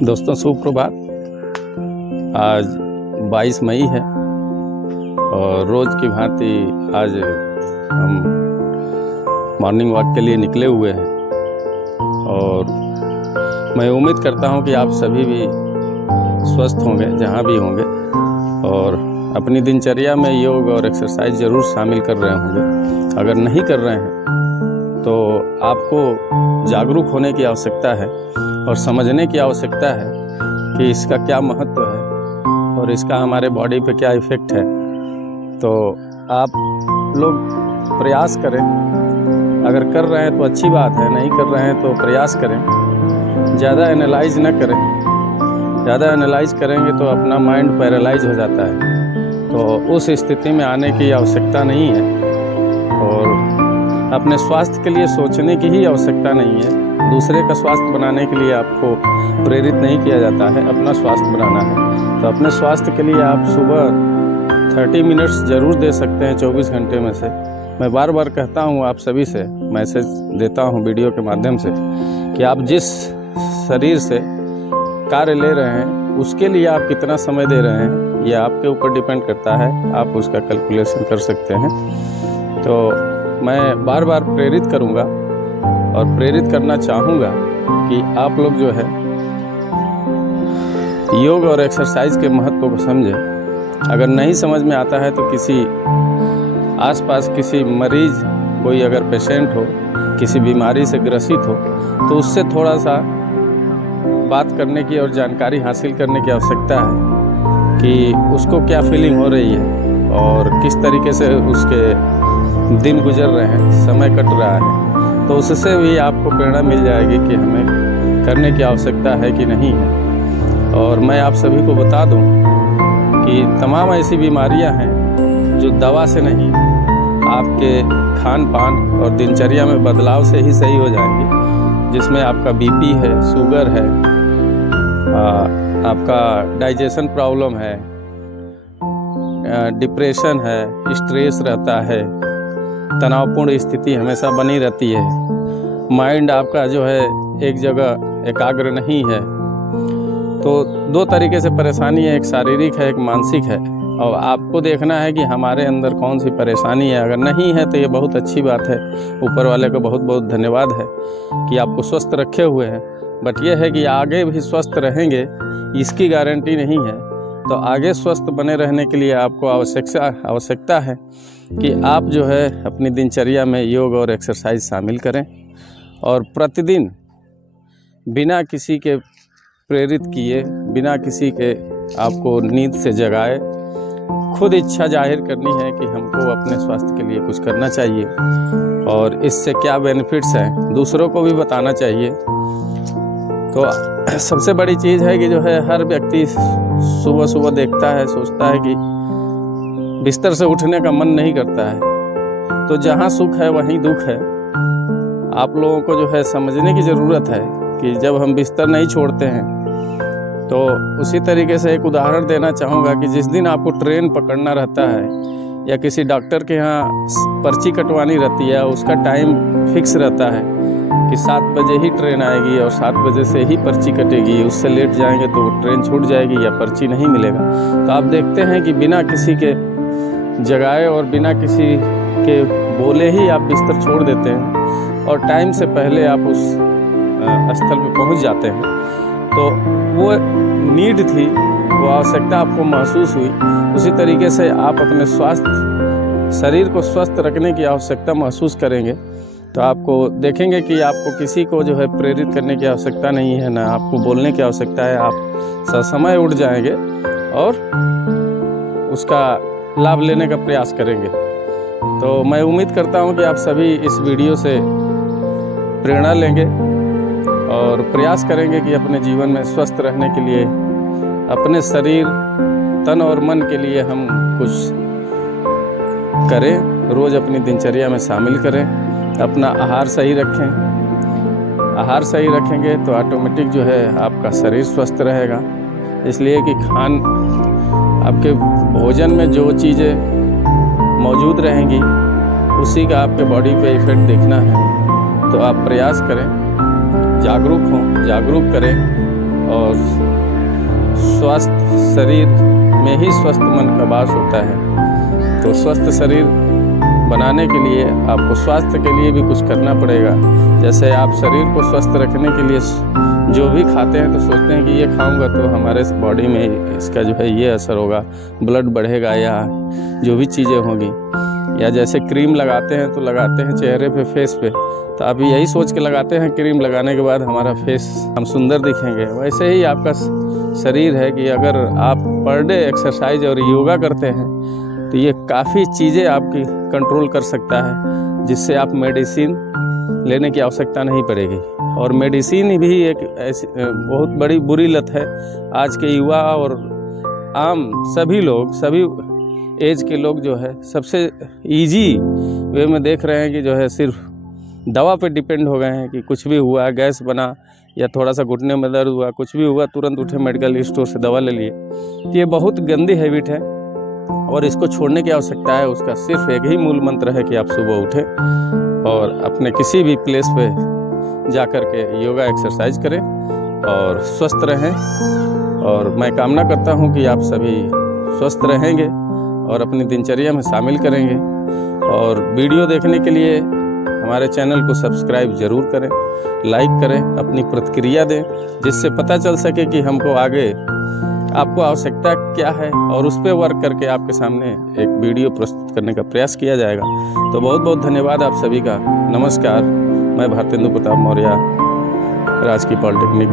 दोस्तों सुप्रभात। आज 22 मई है और रोज़ की भांति आज हम मॉर्निंग वॉक के लिए निकले हुए हैं और मैं उम्मीद करता हूं कि आप सभी भी स्वस्थ होंगे जहां भी होंगे और अपनी दिनचर्या में योग और एक्सरसाइज ज़रूर शामिल कर रहे होंगे। अगर नहीं कर रहे हैं तो आपको जागरूक होने की आवश्यकता है और समझने की आवश्यकता है कि इसका क्या महत्व है और इसका हमारे बॉडी पे क्या इफ़ेक्ट है। तो आप लोग प्रयास करें, अगर कर रहे हैं तो अच्छी बात है, नहीं कर रहे हैं तो प्रयास करें। ज़्यादा एनालाइज न करें, ज़्यादा एनालाइज करेंगे तो अपना माइंड पैरालाइज हो जाता है, तो उस स्थिति में आने की आवश्यकता नहीं है और अपने स्वास्थ्य के लिए सोचने की ही आवश्यकता नहीं है। दूसरे का स्वास्थ्य बनाने के लिए आपको प्रेरित नहीं किया जाता है, अपना स्वास्थ्य बनाना है। तो अपने स्वास्थ्य के लिए आप सुबह 30 मिनट्स ज़रूर दे सकते हैं 24 घंटे में से। मैं बार बार कहता हूँ आप सभी से, मैसेज देता हूँ वीडियो के माध्यम से कि आप जिस शरीर से कार्य ले रहे हैं उसके लिए आप कितना समय दे रहे हैं, ये आपके ऊपर डिपेंड करता है। आप उसका कैलकुलेशन कर सकते हैं। तो मैं बार बार प्रेरित करूंगा और प्रेरित करना चाहूँगा कि आप लोग जो है योग और एक्सरसाइज के महत्व को समझें। अगर नहीं समझ में आता है तो किसी आसपास किसी मरीज, कोई अगर पेशेंट हो, किसी बीमारी से ग्रसित हो, तो उससे थोड़ा सा बात करने की और जानकारी हासिल करने की आवश्यकता है कि उसको क्या फीलिंग हो रही है और किस तरीके से उसके दिन गुजर रहे हैं, समय कट रहा है। तो उससे भी आपको प्रेरणा मिल जाएगी कि हमें करने की आवश्यकता है कि नहीं है। और मैं आप सभी को बता दूं कि तमाम ऐसी बीमारियां हैं जो दवा से नहीं, आपके खान पान और दिनचर्या में बदलाव से ही सही हो जाएंगी। जिसमें आपका बीपी है, शुगर है, आपका डाइजेशन प्रॉब्लम है, डिप्रेशन है, स्ट्रेस रहता है, तनावपूर्ण स्थिति हमेशा बनी रहती है, माइंड आपका जो है एक जगह एकाग्र नहीं है। तो दो तरीके से परेशानी है, एक शारीरिक है, एक मानसिक है। और आपको देखना है कि हमारे अंदर कौन सी परेशानी है। अगर नहीं है तो ये बहुत अच्छी बात है, ऊपर वाले को बहुत बहुत धन्यवाद है कि आपको स्वस्थ रखे हुए हैं। बट ये है कि आगे भी स्वस्थ रहेंगे इसकी गारंटी नहीं है। तो आगे स्वस्थ बने रहने के लिए आपको आवश्यकता है कि आप जो है अपनी दिनचर्या में योग और एक्सरसाइज शामिल करें और प्रतिदिन बिना किसी के प्रेरित किए, बिना किसी के आपको नींद से जगाए, खुद इच्छा जाहिर करनी है कि हमको अपने स्वास्थ्य के लिए कुछ करना चाहिए और इससे क्या बेनिफिट्स हैं दूसरों को भी बताना चाहिए। तो सबसे बड़ी चीज़ है कि जो है हर व्यक्ति सुबह सुबह देखता है, सोचता है कि बिस्तर से उठने का मन नहीं करता है। तो जहाँ सुख है वहीं दुख है। आप लोगों को जो है समझने की ज़रूरत है कि जब हम बिस्तर नहीं छोड़ते हैं, तो उसी तरीके से एक उदाहरण देना चाहूँगा कि जिस दिन आपको ट्रेन पकड़ना रहता है या किसी डॉक्टर के यहाँ पर्ची कटवानी रहती है, उसका टाइम फिक्स रहता है कि 7 बजे ही ट्रेन आएगी और 7 बजे से ही पर्ची कटेगी, उससे लेट जाएंगे तो ट्रेन छूट जाएगी या पर्ची नहीं मिलेगा। तो आप देखते हैं कि बिना किसी के जगाए और बिना किसी के बोले ही आप बिस्तर छोड़ देते हैं और टाइम से पहले आप उस स्थल पे पहुंच जाते हैं। तो वो नीड थी, वो आवश्यकता आपको महसूस हुई। उसी तरीके से आप अपने शरीर को स्वस्थ रखने की आवश्यकता महसूस करेंगे तो आपको देखेंगे कि आपको किसी को जो है प्रेरित करने की आवश्यकता नहीं है, ना आपको बोलने की आवश्यकता है। आप ससमय उठ जाएंगे और उसका लाभ लेने का प्रयास करेंगे। तो मैं उम्मीद करता हूं कि आप सभी इस वीडियो से प्रेरणा लेंगे और प्रयास करेंगे कि अपने जीवन में स्वस्थ रहने के लिए, अपने शरीर, तन और मन के लिए हम कुछ करें, रोज़ अपनी दिनचर्या में शामिल करें। अपना आहार सही रखें। आहार सही रखेंगे तो ऑटोमेटिक जो है आपका शरीर स्वस्थ रहेगा। इसलिए कि आपके भोजन में जो चीज़ें मौजूद रहेंगी उसी का आपके बॉडी पे इफ़ेक्ट देखना है। तो आप प्रयास करें, जागरूक हों, जागरूक करें और स्वस्थ शरीर में ही स्वस्थ मन का वास होता है। तो स्वस्थ शरीर बनाने के लिए आपको स्वास्थ्य के लिए भी कुछ करना पड़ेगा। जैसे आप शरीर को स्वस्थ रखने के लिए जो भी खाते हैं तो सोचते हैं कि ये खाऊंगा तो हमारे बॉडी में इसका जो है ये असर होगा, ब्लड बढ़ेगा या जो भी चीज़ें होंगी। या जैसे क्रीम लगाते हैं तो लगाते हैं चेहरे पे, फेस पे, तो आप यही सोच के लगाते हैं क्रीम लगाने के बाद हमारा फेस हम सुंदर दिखेंगे। वैसे ही आपका शरीर है कि अगर आप पर डे एक्सरसाइज और योगा करते हैं तो ये काफ़ी चीज़ें आपकी कंट्रोल कर सकता है, जिससे आप मेडिसिन लेने की आवश्यकता नहीं पड़ेगी। और मेडिसिन भी एक ऐसी बहुत बड़ी बुरी लत है। आज के युवा और आम सभी लोग, सभी एज के लोग जो है सबसे इजी वे में देख रहे हैं कि जो है सिर्फ दवा पे डिपेंड हो गए हैं कि कुछ भी हुआ, गैस बना या थोड़ा सा घुटने में दर्द हुआ, कुछ भी हुआ, तुरंत उठे मेडिकल स्टोर से दवा ले लिए। ये बहुत गंदी हैबिट है और इसको छोड़ने की आवश्यकता है। उसका सिर्फ एक ही मूल मंत्र है कि आप सुबह उठें और अपने किसी भी प्लेस पे जा कर के योगा एक्सरसाइज करें और स्वस्थ रहें। और मैं कामना करता हूं कि आप सभी स्वस्थ रहेंगे और अपनी दिनचर्या में शामिल करेंगे। और वीडियो देखने के लिए हमारे चैनल को सब्सक्राइब ज़रूर करें, लाइक करें, अपनी प्रतिक्रिया दें, जिससे पता चल सके कि हमको आगे आपको आवश्यकता क्या है और उस पर वर्क करके आपके सामने एक वीडियो प्रस्तुत करने का प्रयास किया जाएगा। तो बहुत बहुत धन्यवाद आप सभी का। नमस्कार, मैं भारतेंदु प्रताप मौर्य, राजकीय पॉलिटेक्निक